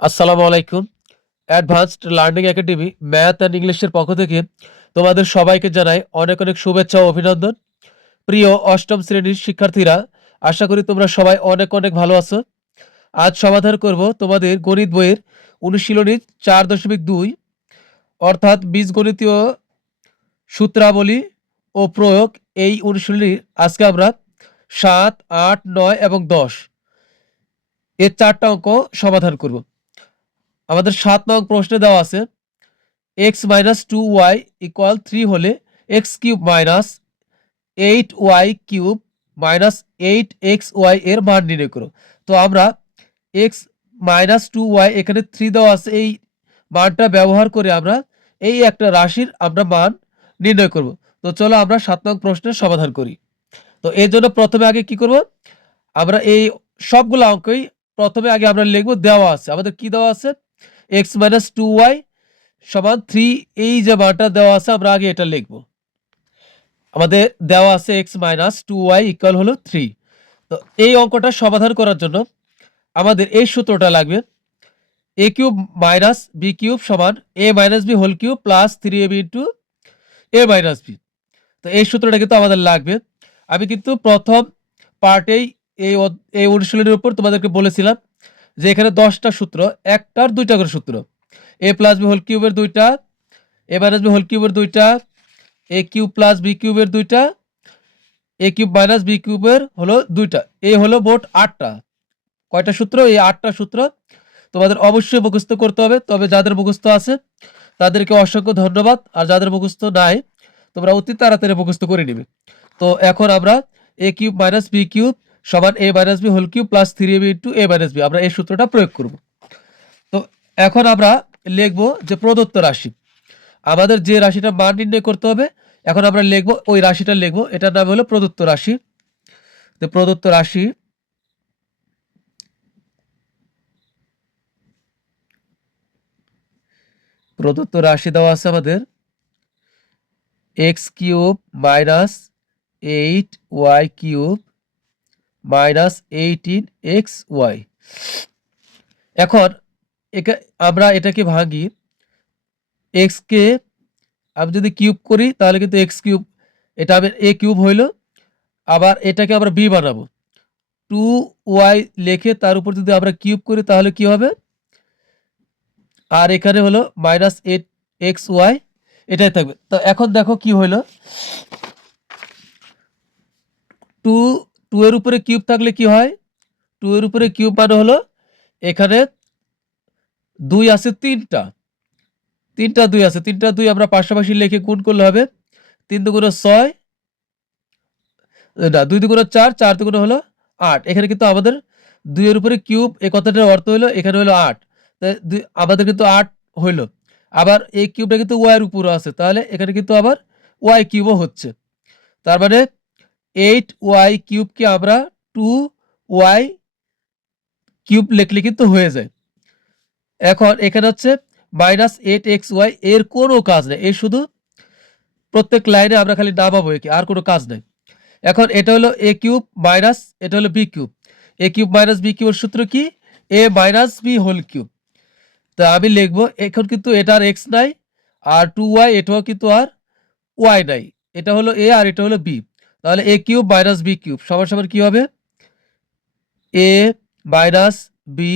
আসসালামু আলাইকুম। Advanced learning academy math and ইংলিশের পক্ষ থেকে তোমাদের সবাইকে জানাই অনেক অনেক শুভেচ্ছা ও অভিনন্দন। প্রিয় অষ্টম শ্রেণির শিক্ষার্থীরা, আশা করি তোমরা সবাই অনেক অনেক ভালো আছো। আজ সমাধান করব তোমাদের গণিত বইয়ের অনুশীলনী চার দশমিক দুই, অর্থাৎ বীজগণিতীয় সূত্রাবলী ও প্রয়োগ এই অনুশীলনী আজকে আমরা সাত, আট, নয় এবং দশ এর চারটা অঙ্ক সমাধান করব। আমাদের সাত নং প্রশ্নে দেওয়া আছে X minus two Y equal three হলে X cube minus eight Y cube minus eight X Y এর মান নির্ণয় করো। তো আমরা এক্স মাইনাস টু ওয়াই এখানে থ্রি দেওয়া আছে, এই মানটা ব্যবহার করে আমরা এই একটা রাশির আমরা মান নির্ণয় করব। তো চলো আমরা সাত নং প্রশ্নের সমাধান করি। তো এর জন্য প্রথমে আগে কি করব? আমরা এই সবগুলো অঙ্কই প্রথমে আগে আমরা লিখব দেওয়া আছে। আমাদের কি দেওয়া আছে? এক্স মাইনাস টু ওয়াই সমান থ্রি এই যে মানটা দেওয়া আছে, আমরা আগে এটা লিখব। আমাদের দেওয়া আছে X minus two Y equal হলো থ্রি তো এই অঙ্কটা সমাধান করার জন্য আমাদের এই সূত্রটা লাগবে। A cube minus B cube সমান A minus B whole cube plus three A B into A minus B তো এই সূত্রটা কিন্তু আমাদের লাগবে। আমি কিন্তু প্রথম পার্টেই এই এই অনুশীলনের উপর তোমাদেরকে বলেছিলাম যে এখানে দশটা সূত্র, একটার দুইটা করে সূত্র। এ প্লাস বি হোল কিউবের দুইটা এ মাইনাস বি হোল কিউবের দুইটা এ কিউব প্লাস বি কিউবের দুইটা এ কিউব মাইনাস বি কিউবের হলো দুইটা। এ হলো মোট আটটা। কয়টা সূত্র? এই আটটা সূত্র তোমাদের অবশ্যই মুখস্থ করতে হবে। তবে যাদের মুখস্থ আছে, তাদেরকে অসংখ্য ধন্যবাদ। আর যাদের মুখস্থ নাই, তোমরা অতি তাড়াতাড়ি মুখস্থ করে নিবে। তো এখন আমরা A cube minus B cube সমান A minus B whole cube plus three B two A minus B আমরা এই সূত্রটা প্রয়োগ করব। তো এখন আমরা লিখব যে প্রদত্ত রাশি। আমাদের যে রাশিটা মান নির্ণয় করতে হবে, এখন আমরা লিখব, ওই রাশিটা লিখব, এটার নাম হলো প্রদত্ত রাশি। তো প্রদত্ত রাশি প্রদত্ত রাশি দেওয়া আছে আমাদের X cube minus eight Y cube minus eighteen X Y. এখন একা- আমরা এটাকে ভাঙি এক্সকে আমি যদি কিউব করি তাহলে কিন্তু এক্স কিউব, এটা আমি এ কিউব হইল, আবার এটাকে আমরা বি বানাবো। টু ওয়াই লিখে তার উপর যদি আমরা কিউব করি তাহলে কি হবে? আর এখানে হলো মাইনাস এইট এক্স ওয়াই, এটাই থাকবে। তো এখন দেখো কি হইল? টু টু এর উপরে কিউব থাকলে কি হয়? টু এর উপরে কিউব মানে হলো এখানে দুই আছে তিনটা। তিনটা দুই আছে। তিনটা দুই আমরা পাশাপাশি লিখে গুণ করলে হবে তিন দুগুণে ছয়, না, দুই দুগুণে চার চার দুগুণে হলো আট। এখানে কিন্তু আমাদের দুইয়ের উপরে কিউব এই কথাটার অর্থ হলো এখানে হলো আট। দুই আমাদের কিন্তু আট হইল। আবার এই কিউবটা কিন্তু ওয়াইয়ের উপরে আছে। তাহলে এখানে কিন্তু আবার ওয়াই কিউবও হচ্ছে। তার মানে এইট ওয়াই কিউবকে আমরা টু ওয়াই কিউব লিখলে কিন্তু হয়ে যায়। এখন এখানে হচ্ছে মাইনাস এইট এক্স ওয়াই এর কোনো কাজ নেই। এর শুধু প্রত্যেক লাইনে আমরা খালি নামাবো একে, আর কোনো কাজ নেই। এখন এটা হলো এ কিউব মাইনাস এটা হলো B cube. A cube minus B কিউবের সূত্র কি? A minus B whole cube. তা আমি লিখব, এখন কিন্তু এটার এক্স নাই, আর টু ওয়াই এটাও কিন্তু আর ওয়াই নাই। এটা হলো এ আর এটা হলো বি তাহলে A cube minus B cube, সবার সবার কি হবে? A minus B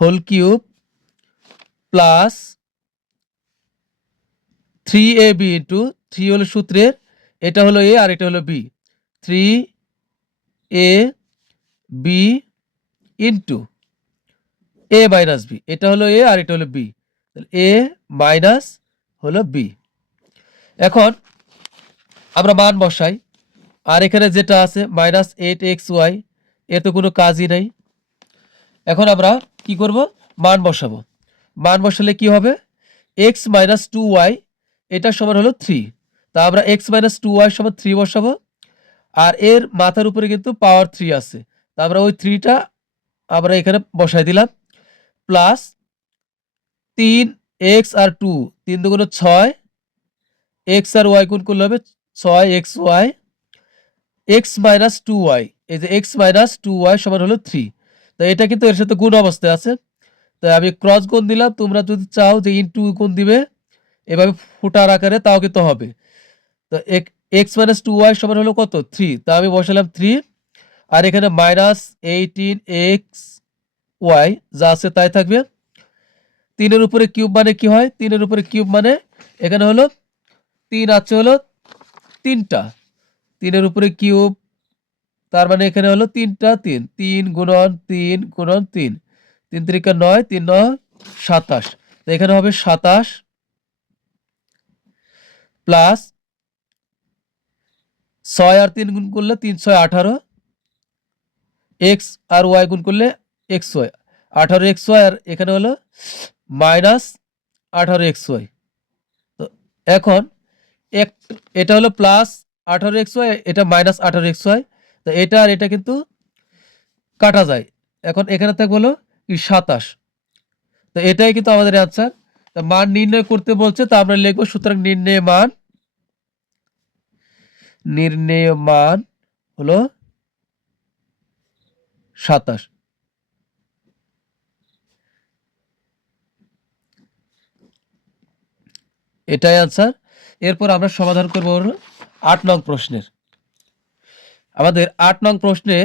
whole cube plus three A B into three হলো সূত্রের, এটা হলো এ আর এটা হলো B three A B into A minus B এটা হলো এ আর এটা হলো বি এ মাইনাস হলো বি এখন আমরা মান বসাই। আর এখানে যেটা আছে মাইনাস এইট এক্স ওয়াই এর তো কোনো কাজই নেই। এখন আমরা কি করব? মান বসাবো। মান বসালে কি হবে? এক্স মাইনাস টু ওয়াই এটা সমান হলো থ্রি তা আমরা এক্স মাইনাস টু ওয়াই সমান থ্রি বসাবো। আর এর মাথার উপরে কিন্তু পাওয়ার থ্রি আছে। তা আমরা ওই থ্রিটা আমরা এখানে বসাই দিলাম। প্লাস তিন এক্স আর টু তিন দুগুণ ছয় এক্স আর ওয়াই গুণ করলে হবে ছয় X Y, X minus two Y, এই যে এক্স মাইনাস টু ওয়াই সমান হলো থ্রি। তো এটা কিন্তু এর সাথে গুণ অবস্থায় আছে। তো আমি ক্রস গুণ দিলাম, তোমরা যদি চাও যে ইনটু গুণ দিবে, এভাবে ফুটার আকারে তাও কিন্তু হবে। তো এক্স মাইনাস টু ওয়াই সমান হলো কত? থ্রি। তা আমি বসালাম থ্রি, আর এখানে মাইনাস এইটিন এক্স ওয়াই যা আছে তাই থাকবে। তিনের উপরে কিউব মানে কি হয়? তিনের উপরে কিউব মানে এখানে হলো, তিন আছে হলো তিনটা। তিনের উপরে কিউব, তার মানে এখানে হলো তিনটা, তিন। তিন গুণন তিন গুণন তিন। তিন তিরিকা নয়, তিন নয়, সাতাশ। এখানে হবে সাতাশ প্লাস ছয় আর তিন গুণ করলে তিন, ছয়, আঠারো। এক্স আর ওয়াই গুণ করলে এক্স, ওয়াই। আঠারো এক্স, ওয়াই, আর এখানে হলো মাইনাস আঠারো এক্স, ওয়াই। তো এখন এক, এটা হলো প্লাস আঠারো এক্স ওয়াই এটা মাইনাস আঠারো এক্স ওয়াই তো এটা আর এটা কিন্তু কাটা যায়। এখন এখানে থাকবে হলো সাতাশ। তো এটাই কিন্তু আমাদের অ্যান্সার তা মান নির্ণয় করতে বলছে, তা আমরা লিখব সুতরাং নির্ণয় মান নির্ণয় মান হলো সাতাশ। এটাই আনসার এরপর আমরা সমাধান করব আট নং প্রশ্নের। আমাদের আট নং প্রশ্নে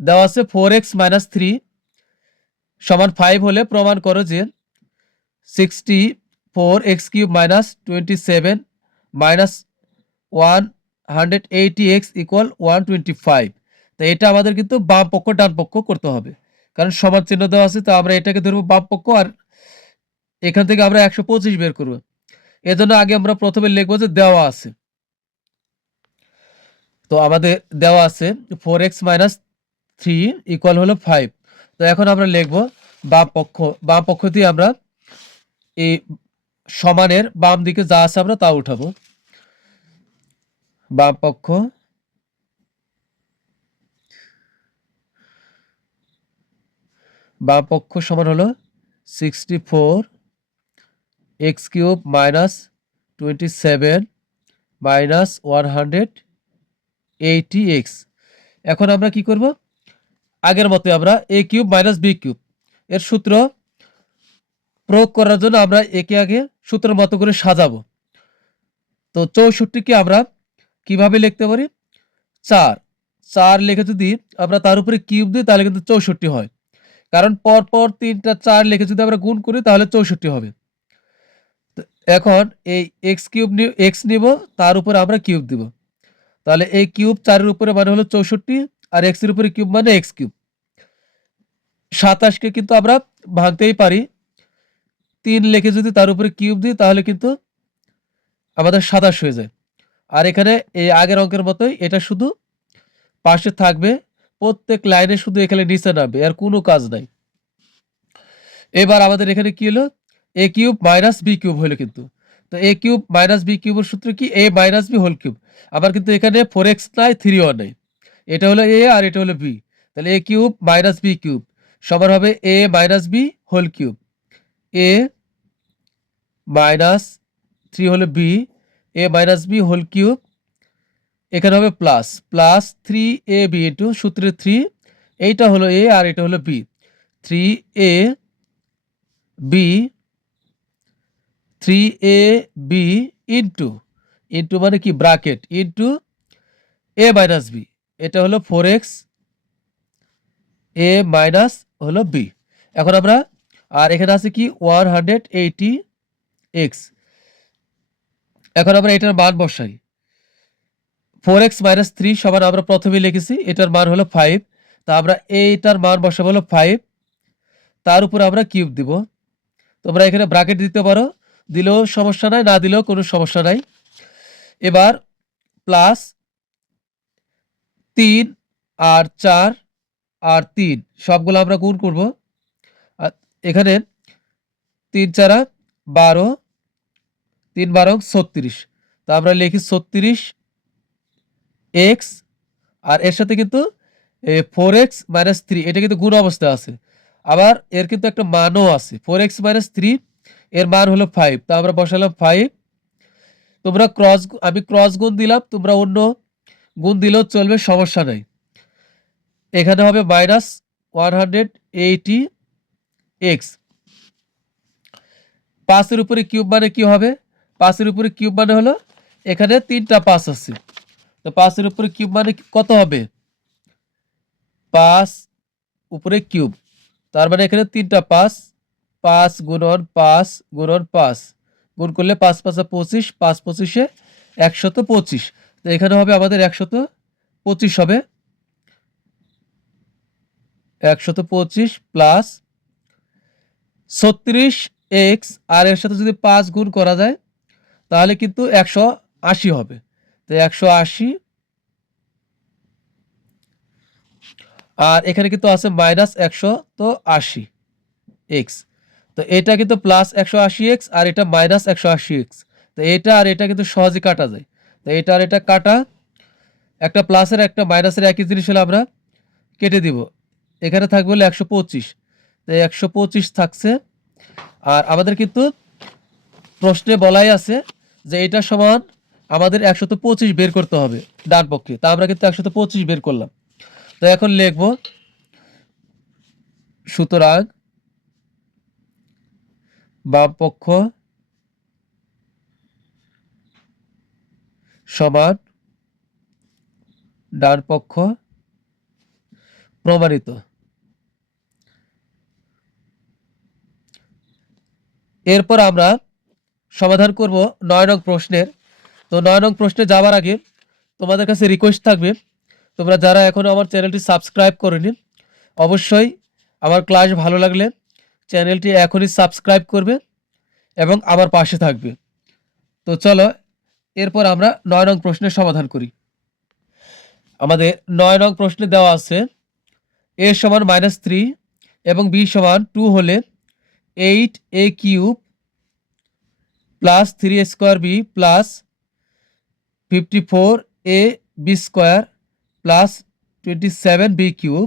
দেওয়া আছে ফোর এক্স মাইনাস থ্রি সমান ফাইভ হলে প্রমাণ করো যে sixty four X cube minus twenty seven minus one hundred eighty X equal one twenty five তো এটা আমাদের কিন্তু বাম পক্ষ, ডান পক্ষ করতে হবে। কারণ সমান চিহ্ন দেওয়া আছে, তো আমরা এটাকে ধরবো বাম পক্ষ, আর এখান থেকে আমরা একশো পঁচিশ বের করব। এজন্য আগে আমরা প্রথমে লিখব যে দেওয়া আছে। তো আমাদের দেওয়া আছে four X minus three equal হলো ফাইভ তো এখন আমরা লিখব বাম পক্ষ বাম পক্ষ দিয়ে আমরা এই সমানের বাম দিকে যা আছে আমরা তা উঠাবো। বাম পক্ষ বাম পক্ষ সমান হলো sixty four X cube minus twenty seven minus one hundred eighty X এখন আমরা কি করব? আগের মতো আমরা A cube minus B cube. এর সূত্র প্রয়োগ করার জন্য আমরা একে আগে সূত্রের মতো করে সাজাবো। তো চৌষট্টিকে আমরা কীভাবে লিখতে পারি? চার। চার লিখে যদি আমরা তার উপরে কিউব দিই, তাহলে কিন্তু চৌষট্টি হয়। কারণ পর পর তিনটা চার লিখে যদি আমরা গুণ করি, তাহলে চৌষট্টি হবে। এখন এই এক্স কিউব এক্স নিব, তার উপরে আমরা কিউব দিব। তাহলে এই কিউব চারের উপরে মানে হলো চৌষট্টি, আর এক্সের উপরে কিউব মানে এক্স কিউব। সাতাশকে কিন্তু আমরা ভাঙতেই পারি। তিন লেখে যদি তার উপরে কিউব দিই, তাহলে কিন্তু আমাদের সাতাশ হয়ে যায়। আর এখানে এই আগের অঙ্কের মতোই এটা শুধু পাশে থাকবে, প্রত্যেক লাইনে শুধু এখানে নিচে নামবে আর কোনো কাজ নাই। এবার আমাদের এখানে কি হলো? A cube minus B cube হলো কিন্তু। তো এ কিউব মাইনাস বি কিউবের সূত্র কি? A minus B whole cube আবার কিন্তু এখানে ফোর এক্স নাই থ্রি ওয়ান নাই। এটা হলো এ আর এটা হলো বি তাহলে A cube minus B cube সমান হবে A minus B whole cube A minus three হলো B A minus B whole cube এখানে হবে plus plus three A B into সূত্রে থ্রি এইটা হলো এ আর এটা হলো B three A B three A B into into মানে কি? Bracket into A minus B এটা হলো ফোর এক্স এ মাইনাস হলো বি এখন আমরা, আর এখানে আছে কি? ওয়ান হান্ড্রেড এইটি এক্স এখন আমরা এটার মান বসাই। ফোর এক্স মাইনাস থ্রি সবার আমরা প্রথমেই লিখেছি, এটার মান হলো ফাইভ তা আমরা এইটার মান বসাবো হলো ফাইভ তার উপর আমরা কিউব দিব। তোমরা এখানে ব্রাকেট দিতে পারো। দিলেও সমস্যা নাই, না দিলেও কোনো সমস্যা নাই। এবার প্লাস তিন আর চার আর তিন, সবগুলো আমরা গুণ করব। এখানে তিন চারা বারো, তিন বারো ছত্রিশ। তা আমরা লিখি ছত্রিশ এক্স আর এর সাথে কিন্তু ফোর এক্স মাইনাস থ্রি এটা কিন্তু গুণ অবস্থা আছে। আবার এর কিন্তু একটা মানও আছে ফোর এক্স মাইনাস থ্রি এর মান হলো ফাইভ তা আমরা বসালাম ফাইভ তোমরা ক্রস আমি ক্রস গুণ দিলাম, তোমরা অন্য গুণ দিলেও চলবে, সমস্যা নাই। এখানে হবে minus one hundred eighty X পাঁচের উপরে কিউব মানে কি হবে? পাঁচের উপরে কিউব মানে হলো, এখানে তিনটা পাঁচ আছে। তো পাঁচের উপরে কিউব মানে কত হবে? পাঁচ উপরে কিউব তার মানে এখানে তিনটা পাঁচ পাঁচ গুণন পাঁচ গুণন পাঁচ। গুণ করলে পাঁচ পাঁচা পঁচিশ, পাঁচ পঁচিশে একশত পঁচিশ। তো এখানে হবে আমাদের একশত পঁচিশ হবে। একশত পঁচিশ প্লাস ছত্রিশ এক্স আর এর সাথে যদি পাঁচ গুণ করা যায়, তাহলে কিন্তু একশো আশি হবে। তো একশো আশি। আর এখানে কিন্তু আছে মাইনাস একশো তো আশি এক্স তো এটা কিন্তু প্লাস একশো আশি এক্স আর এটা মাইনাস একশো আশি এক্স তো এটা আর এটা কিন্তু সহজে কাটা যায়। তো এটা আর এটা কাটা, একটা প্লাসের একটা মাইনাসের একই জিনিস হলে আমরা কেটে দিব। এখানে থাকবে একশো পঁচিশ। তো একশো পঁচিশ থাকছে। আর আমাদের কিন্তু প্রশ্নে বলাই আছে যে এটা সমান আমাদের একশত পঁচিশ বের করতে হবে ডান পক্ষে। তা আমরা কিন্তু একশত পঁচিশ বের করলাম। তো এখন লিখব সুতরাং বাম পক্ষ সমান ডান পক্ষ প্রমাণিত। এরপর আমরা সমাধান করব নয় নং প্রশ্নের। তো নয় নং প্রশ্নে যাওয়ার আগে তোমাদের কাছে রিকোয়েস্ট থাকবে, তোমরা যারা এখনও আমার চ্যানেলটি সাবস্ক্রাইব করেনি, অবশ্যই আমার ক্লাস ভালো লাগলে চ্যানেলটি এখনই সাবস্ক্রাইব করবে এবং আমার পাশে থাকবে। তো চলো, এরপর আমরা নয় নং প্রশ্নের সমাধান করি। আমাদের নয় নং প্রশ্নে দেওয়া আছে, এ সমান মাইনাস থ্রি এবং বি সমান টু হলে eight A cube plus three square B plus fifty four A B square plus twenty seven B cube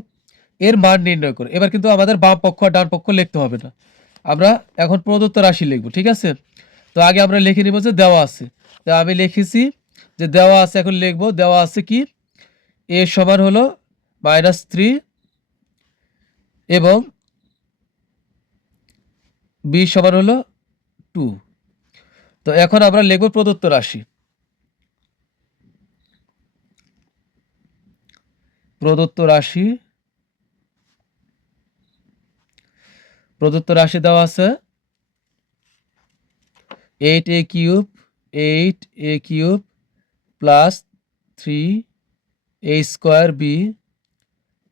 এর মান নির্ণয় করে। এবার কিন্তু আমাদের বাম পক্ষ আর ডান পক্ষ লিখতে হবে না। আমরা এখন প্রদত্ত রাশি লিখব, ঠিক আছে? তো আগে আমরা লিখে নিব যে দেওয়া আছে। তো আমি লিখেছি যে দেওয়া আছে, এখন লিখব, দেওয়া আছে কি? এ সমান হলো মাইনাস থ্রি এবং বি সমান হলো টু। তো এখন আমরা লিখব প্রদত্ত রাশি। প্রদত্ত রাশি প্রদত্ত রাশি দেওয়া আছে। Eight A cube eight A cube plus three A square B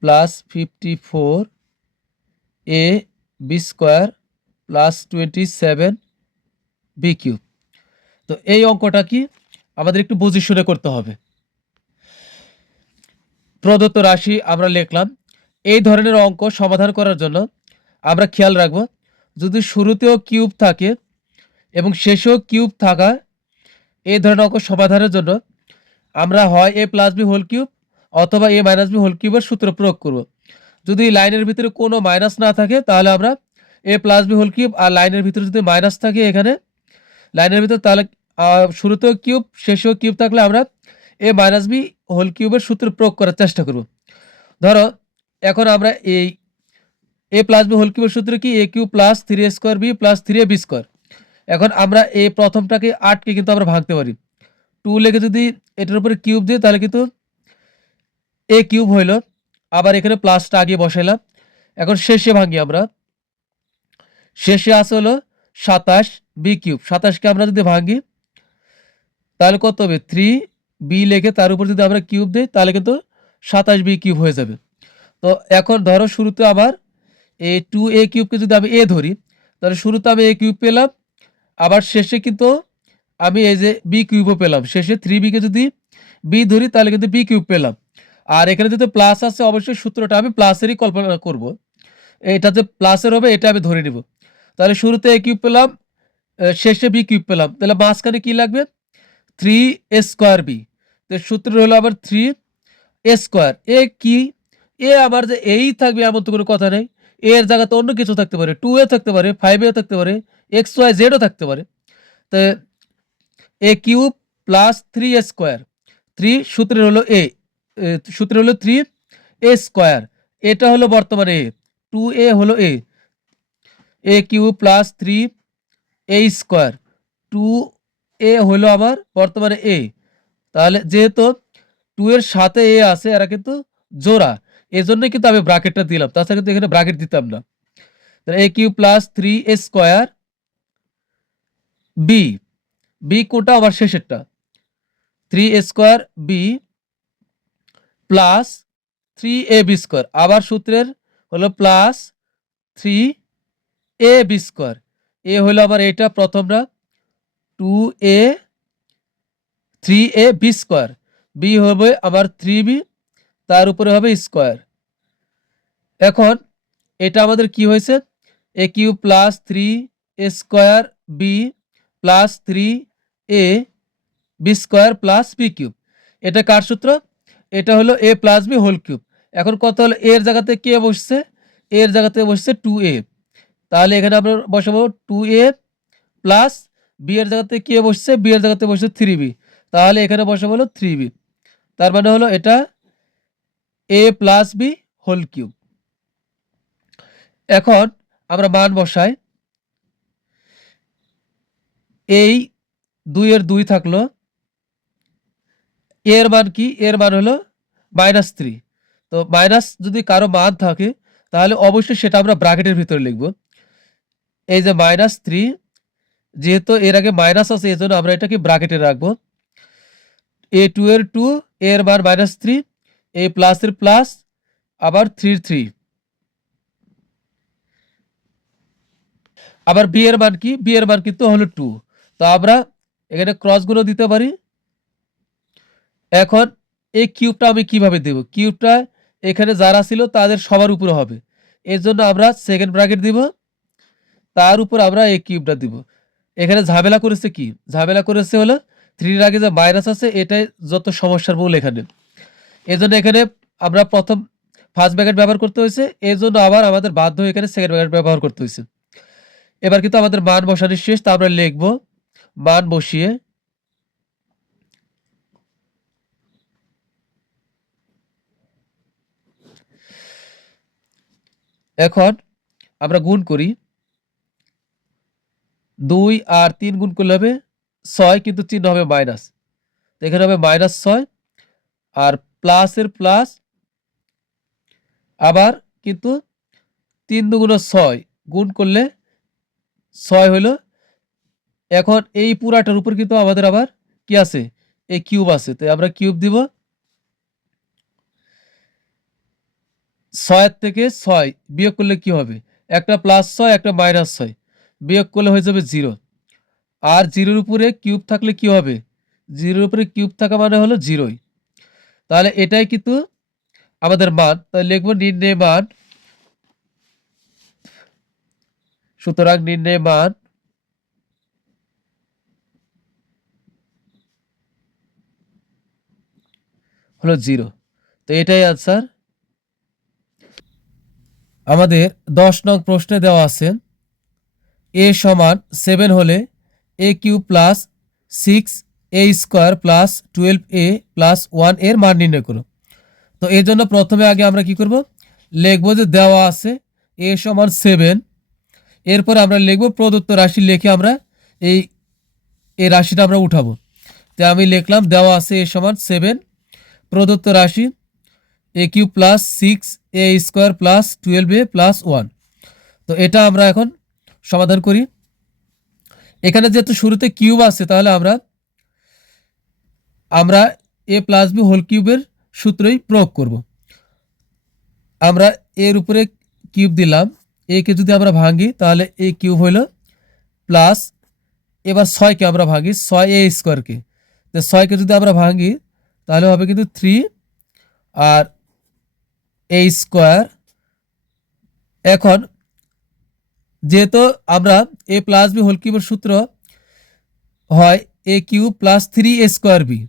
plus fifty four A B square plus twenty seven B cube তো এই অঙ্কটা কি আমাদের একটু বুঝে শুনে করতে হবে। প্রদত্ত রাশি আমরা লিখলাম, এই ধরনের অঙ্ক সমাধান করার জন্য আমরা খেয়াল রাখব, যদি শুরুতেও কিউব থাকে এবং শেষেও কিউব থাকা এই ধরনের অঙ্ক সমাধানের জন্য আমরা হয় A plus B whole cube অথবা এ মাইনাস বি হোল কিউবের সূত্র প্রয়োগ করব। যদি লাইনের ভিতরে কোনো মাইনাস না থাকে, তাহলে আমরা A plus B whole cube আর লাইনের ভিতরে যদি মাইনাস থাকে এখানে, লাইনের ভিতরে তাহলে শুরুতেও কিউব, শেষেও কিউব থাকলে আমরা এ মাইনাস বি হোল কিউবের সূত্র প্রয়োগ করার চেষ্টা করব। ধরো, এখন আমরা এই এ প্লাস বি হোল কিউবের সূত্র কি? A cube plus three A square B plus three A B square এখন আমরা এই প্রথমটাকে আটকে কিন্তু আমরা ভাঙতে পারি। টু লেগে যদি এটার উপরে কিউব দিই, তাহলে কিন্তু এ কিউব হইল। আবার এখানে প্লাসটা আগে বসাইলাম। এখন শেষে ভাঙি আমরা। শেষে আছে হলো সাতাশ বি কিউব সাতাশকে আমরা যদি ভাঙি, তাহলে কত হবে? থ্রি বি লেখে তার উপর যদি আমরা কিউব দিই, তাহলে কিন্তু সাতাশ বি কিউব হয়ে যাবে। তো এখন ধরো শুরুতে আবার এই টু এ কিউবকে যদি আমি এ ধরি, তাহলে শুরুতে আমি এ কিউব পেলাম, আবার শেষে কিন্তু আমি এই যে বি কিউবও পেলাম। শেষে থ্রি বিকে যদি বি ধরি, তাহলে কিন্তু বি কিউব পেলাম। আর এখানে যদি প্লাস আছে, অবশ্যই সূত্রটা আমি প্লাসেরই কল্পনা করব। এটা যে প্লাসের হবে, এটা আমি ধরে নিব। তাহলে শুরুতে এ কিউব পেলাম শেষে বি কিউব পেলাম। তাহলে মাঝখানে কি লাগবে? থ্রি এ স্কোয়ার বি তো সূত্র হলো আবার থ্রি এ স্কোয়ার এ কি? এ আমার যে এই থাকবে, এমন তো কোনো কথা নেই। এ এর জায়গাতে অন্য কিছু থাকতে পারে টু এ থাকতে পারে ফাইভ এ থাকতে পারে এক্স ওয়াই জেডও থাকতে পারে। তো A cube plus three A square three সূত্রের হলো এ সূত্র হলো থ্রি এ স্কোয়ার এটা হলো বর্তমানে এ টু এ হলো A A cube plus three A square two A হলো আমার বর্তমানে এ তাহলে যেহেতু টু এর সাথে এ আছে, এরা কিন্তু জোড়া। এজন্যই কিন্তু আমি ব্রাকেটটা দিলাম। তাছাড়া কিন্তু এখানে ব্রাকেট দিতাম না। তাহলে A cube plus three A square B B কোটা আমার শেষেরটা। Three A square B plus three A B square আবার সূত্রের হলো plus three A B square A হলো আমার এটা প্রথমটা two A three A B square B হবে আমার থ্রি বি তার উপরে হবে স্কোয়ার এখন এটা আমাদের কি হয়েছে? A cube plus three A square B plus three A B square plus B cube. এটা কার সূত্র? এটা হলো A plus B whole cube. এখন কত হলো? এর জায়গাতে কে বসছে? এর জায়গাতে বসছে টু এ তাহলে এখানে আমরা বসাবো টু এ প্লাস বি এর জায়গাতে কে বসছে? বি এর জায়গাতে বসছে থ্রি বি তাহলে এখানে বসাবো হলো থ্রি বি তার মানে হলো এটা A plus B whole cube. এখন আমরা মান বসাই। এই দুইয়ের দুই থাকল। এর মান কি? এর মান হলো মাইনাস থ্রি তো মাইনাস যদি কারও মান থাকে, তাহলে অবশ্যই সেটা আমরা ব্র্যাকেটের ভিতরে লিখব। এই যে মাইনাস থ্রি যেহেতু এর আগে মাইনাস আছে এই জন্য আমরা এটাকে ব্র্যাকেটে রাখব। এ টু এর টু এর মান মাইনাস থ্রি এ প্লাসের প্লাস আবার থ্রির থ্রি আবার বি এর মান কি? বি এর মান কিন্তু হলো টু তো আমরা এখানে ক্রসগুলো দিতে পারি। এখন এই কিউবটা আমি কীভাবে দেব? কিউবটা এখানে যারা ছিল তাদের সবার উপরে হবে। এর জন্য আমরা সেকেন্ড ব্র্যাকেট দিব। তার উপর আমরা এই কিউবটা দিব। এখানে ঝামেলা করেছে কি? ঝামেলা করেছে হলো থ্রির আগে যে মাইনাস আছে, এটাই যত সমস্যার মূল এখানে। এই জন্য এখানে আমরা প্রথম ফার্স্ট ব্র্যাকেট ব্যবহার করতে হয়েছে। এই জন্য আবার আমাদের বাধ্য এখানে সেকেন্ড ব্র্যাকেট ব্যবহার করতে হয়েছে। এবার কিন্তু আমাদের মান বসানোর শেষ, তা আমরা লিখব। মান বসিয়ে এখন আমরা গুণ করি। দুই আর তিন গুণ করলে হবে ছয়, কিন্তু চিহ্ন হবে মাইনাস। এখানে হবে মাইনাস ছয়, আর প্লাসের প্লাস আবার কিন্তু তিন দুগুণ ছয় গুণ করলে ছয় হলো এখন এই পুরাটার উপর কিন্তু আমাদের আবার কি আছে? এই কিউব আছে। তো আমরা কিউব দিব ছয়ের থেকে ছয়, বিয়োগ করলে কি হবে? একটা প্লাস ছয়, একটা মাইনাস ছয়। বিয়োগ করলে হয়ে যাবে জিরো আর জিরোর উপরে কিউব থাকলে কি হবে? জিরোর উপরে কিউব থাকা মানে হলো জিরোই তাহলে এটাই কিন্তু আমাদের মান। তাহলে লিখব নির্ণয় মান সুতরাং নির্ণয় মান হলো জিরো। তো এটাই আনসার আমাদের দশ নং প্রশ্নে দেওয়া আছে এ সমান সেভেন হলে A cube plus six A square plus twelve A plus ওয়ানের মান নির্ণয় করো। তো এর জন্য প্রথমে আগে আমরা কি করব? লিখব যে দেওয়া আছে এ সমান সেভেন এরপর আমরা লিখব প্রদত্ত রাশি লিখে আমরা এই এই রাশিটা আমরা উঠাবো। তো আমি লিখলাম দেওয়া আছে এ সমান সেভেন প্রদত্ত রাশি A cube plus six A square plus twelve A plus one তো এটা আমরা এখন সমাধান করি। এখানে যেহেতু শুরুতে কিউব আছে, তাহলে আমরা আমরা এ প্লাস বি হোল কিউবের সূত্রই প্রয়োগ করব। আমরা এর উপরে কিউব দিলাম। একে যদি আমরা ভাঙি, তাহলে এ কিউব হইল প্লাস এবার ছয়কে আমরা ভাঙি, ছয় এ স্কোয়ারকে তো ছয়কে যদি আমরা ভাঙি, তাহলে হবে কিন্তু থ্রি আর এ স্কোয়ার এখন যেহেতু আমরা এ প্লাস বি হোল কিউবের সূত্র হয় A cube plus three A square B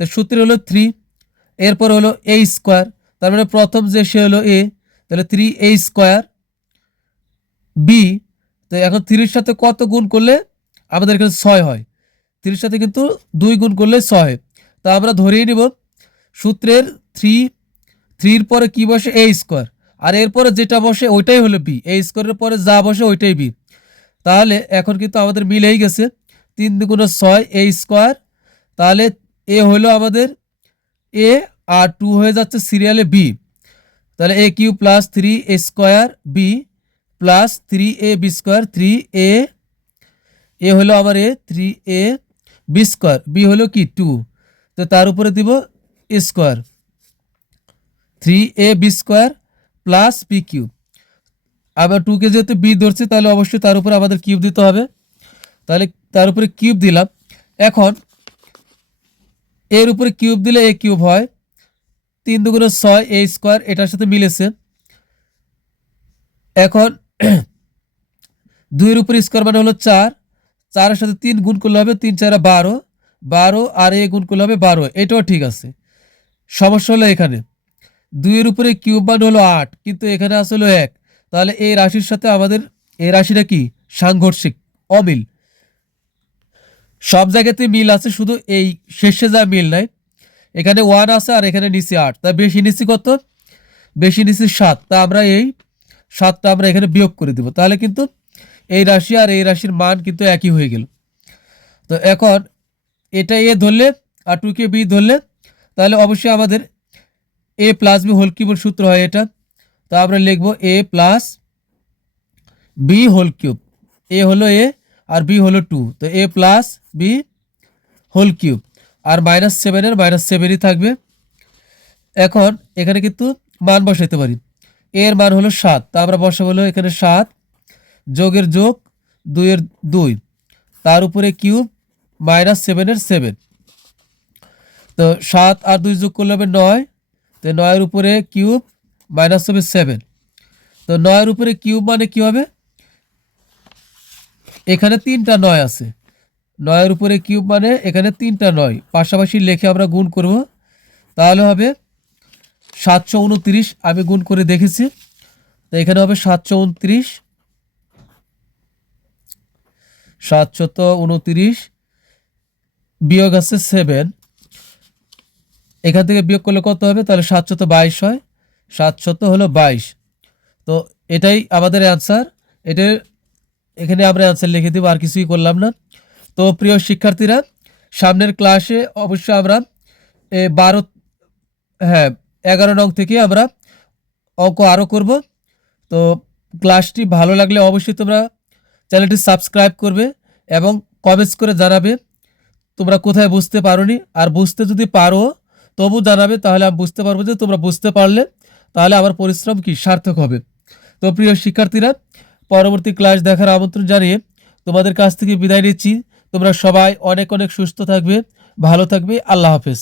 তো সূত্র হলো থ্রি এরপর হলো এ স্কোয়ার তার মানে প্রথম যে সে হলো এ তাহলে থ্রি এ স্কোয়ার বি তো এখন থ্রির সাথে কত গুণ করলে আমাদের এখানে ছয় হয়? থ্রির সাথে কিন্তু দুই গুণ করলে ছয়। তা আমরা ধরেই নিব, সূত্রের থ্রি থ্রির পরে কি বসে? এ স্কোয়ার আর এরপরে যেটা বসে ওইটাই হলো বি এ স্কোয়ারের পরে যা বসে ওইটাই বি তাহলে এখন কিন্তু আমাদের মিলেই গেছে। তিন দুগুণে ছয় এ স্কোয়ার তাহলে এ হলো আমাদের এ আর টু হয়ে যাচ্ছে সিরিয়ালে বি তাহলে A cube plus three A square B plus three A B square, three A A হলো আমার A, three A B square, B হলো কি? টু তো তার উপরে দিব square. Three A B square plus B cube. আবার টুকে যেহেতু বি ধরছি, তাহলে অবশ্যই তার উপরে আমাদের কিউব দিতে হবে। তাহলে তার উপরে কিউব দিলাম। এখন এর উপরে কিউব দিলে এ কিউব হয়। তিন দুগুণে ছয় এ স্কোয়ার, এটার সাথে মিলেছে। এখন দুইয়ের উপরে স্কোয়ার মানে হলো চার। চারের সাথে তিন গুণ করলে হবে তিন, চারা বারো। বারো আর এ গুণ করলে হবে বারো। এটাও ঠিক আছে। সমস্যা হলো এখানে। দুইয়ের উপরে কিউব মান হলো আট, কিন্তু এখানে আসলে এক। তাহলে এই রাশির সাথে আমাদের, এই রাশিটা কি? সাংঘর্ষিক, অমিল। সব জায়গাতে মিল আছে, শুধু এই শেষে যা মিল নাই। এখানে ওয়ান আছে আর এখানে নিচে আট। তা বেশি নিচে কত? বেশি নিচে সাত। তা আমরা এই সাতটা আমরা এখানে বিয়োগ করে দিব। তাহলে কিন্তু এই রাশি আর এই রাশির মান কিন্তু একই হয়ে গেল। তো এখন এটা এ ধরলে আর টুকে বি ধরলে, তাহলে অবশ্যই আমাদের এ প্লাস বি হোল কিউবের সূত্র হয় এটা। তো আমরা লিখব A plus B whole cube A হলো এ আর বি হলো টু তো A plus B whole cube R minus সেভেনের মাইনাস সেভেনই থাকবে। এখন এখানে কিন্তু মান বসাইতে পারি। এর মান হলো সাত। তা আমরা বসাবো হলো এখানে সাত, যোগের যোগ দুইয়ের দুই। তার উপরে কিউব মাইনাস সেভেনের সেভেন তো সাত আর দুই যোগ করলে হবে নয়। তো নয়ের উপরে কিউব মাইনাস হবে সেভেন তো নয়ের উপরে কিউব মানে কি হবে? এখানে তিনটা নয় আছে। নয়ের উপরে কিউব মানে এখানে তিনটা নয়। পাশাপাশি লেখে আমরা গুণ করব। তাহলে হবে সাতশো উনত্রিশ আমি গুণ করে দেখেছি। তো এখানে হবে সাতশো উনত্রিশ। সাতশত উনত্রিশ। বিয়োগ আছে সেভেন এখান থেকে বিয়োগ করলে কত হবে? তাহলে সাতশত বাইশ হয়। সাতশত হলো বাইশ। তো এটাই আমাদের অ্যান্সার এটা এখানে আমরা অ্যান্সার লিখে দেবো, আর কিছুই করলাম না। তো প্রিয় শিক্ষার্থীরা, সামনের ক্লাসে অবশ্যই আমরা বারো হ্যাঁ এগারো নং থেকে আমরা অঙ্ক আরও করব। তো ক্লাসটি ভালো লাগলে অবশ্যই তোমরা চ্যানেলটি সাবস্ক্রাইব করবে এবং কমেন্টস করে জানাবে। তোমরা কোথায় বুঝতে পারোনি? আর বুঝতে যদি পারো, তবু জানাবে, তাহলে আমি বুঝতে পারব যে তোমরা বুঝতে পারলে, তাহলে আমার পরিশ্রম কি সার্থক হবে। তো প্রিয় শিক্ষার্থীরা, পরবর্তী ক্লাস দেখার আমন্ত্রণ জানিয়ে তোমাদের কাছ থেকে বিদায় নিচ্ছি। তোমরা সবাই অনেক অনেক সুস্থ থাকবে, ভালো থাকবে। আল্লাহ হাফেজ।